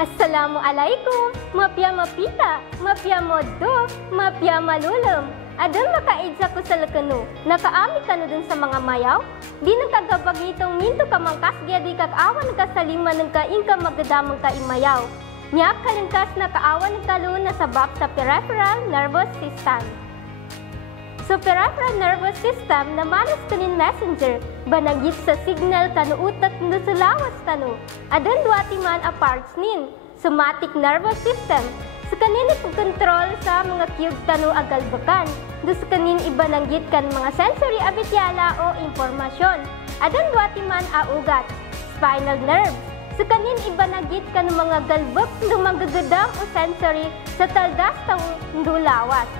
Assalamualaikum, mapya mapita, mapya moddo, mapya malulum. Adon makaid sa kusalakano, nakaami ka dun sa mga mayaw? Di nagkagabagitong minto ka mangkas di kakawan ka sa lima ng kaingka magdadamang ka imayaw. Niyak kalingkas na kaawan ng kalun na sabab sa peripheral nervous system. So peripheral nervous system na manas kanin messenger, banagit sa signal kanuutak no sulawas tano. Adon duwati man a parts nin, somatic nervous system. Sa kanin ipagkontrol sa mga cube tano agalbakan. Do sa kanin ibananggit kan mga sensory abityala o impormasyon. Adon duwati man a ugat, spinal nerve. Sa kanin ibananggit kan mga galbak no magagadam o sensory sa taldas tang dulawas.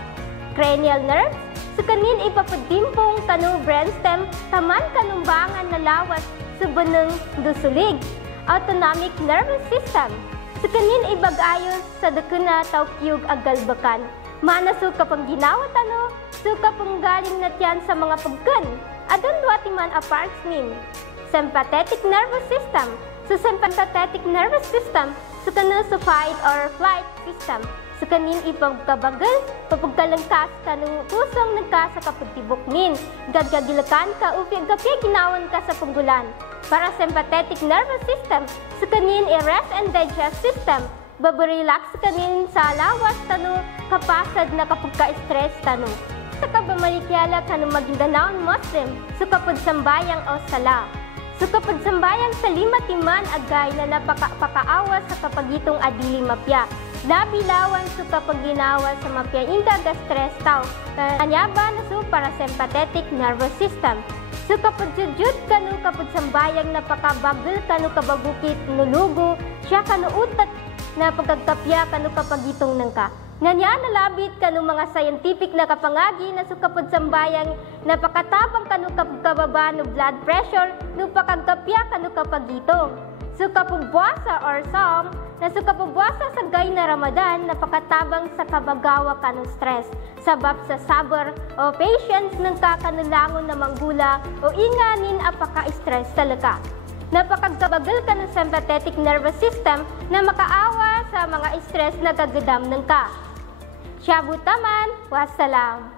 Cranial nerve. Sa kanin ipapadimpong kanu brainstem taman kanumbangan na lawas sa banang dusulig. Autonomic nervous system. Sa kanin ibag-ayos sa dakuna taw kiyug agalbakan. Manaso kapang ginawa tano, so kapang galing na tiyan sa mga pagkan. Adon duwati man a parts nin. Sympathetic nervous system. Sa sympathetic nervous system, sa kanin sa fight or flight system. Sa kanin ipagkabagal, papagkalangkas ka ng pusong nagka sa kapagtibok nin. Gagagilakan ka upig kapya ginawan ka sa punggulan. Para sympathetic nervous system, sa kanin i-rest and digest system. Babarelax sa kanin sa lawas tano, kapasad na kapagka-stress tano. Sa kabamalikyala ka ng magindanaon Muslim, sa kapagsambayang o sala. Sa kapagsambayang sa lima timan agay na napakaawas sa kapagitong adili mapya. Labilawan sa kapag-ginawa sa mapya inga ga-stress tao. Kanyaba na su parasympathetic nervous system. So kapag-jud kanu kapag-sambayang napakabagal kanu kabagukit nulugo, siya kanu utat na pagkagkapya kanu kapagitong nangka. Nganya nalabit kanu mga scientific na kapangagi na su kapag-sambayang napakatabang kanu kapagkababa no blood pressure no pakagkapya kanu kapagitong. So kapubwasa or som, na so kapubwasa sa gay na Ramadan, napakatabang sa kabagawa kanu stress. Sabab sa sabor o patience ng kakanulangon na manggula o inganin apaka-stress sa laka. Napakagkabagal ka ng sympathetic nervous system na makaawa sa mga stress na kagadam ng ka. Syabutaman, wassalam.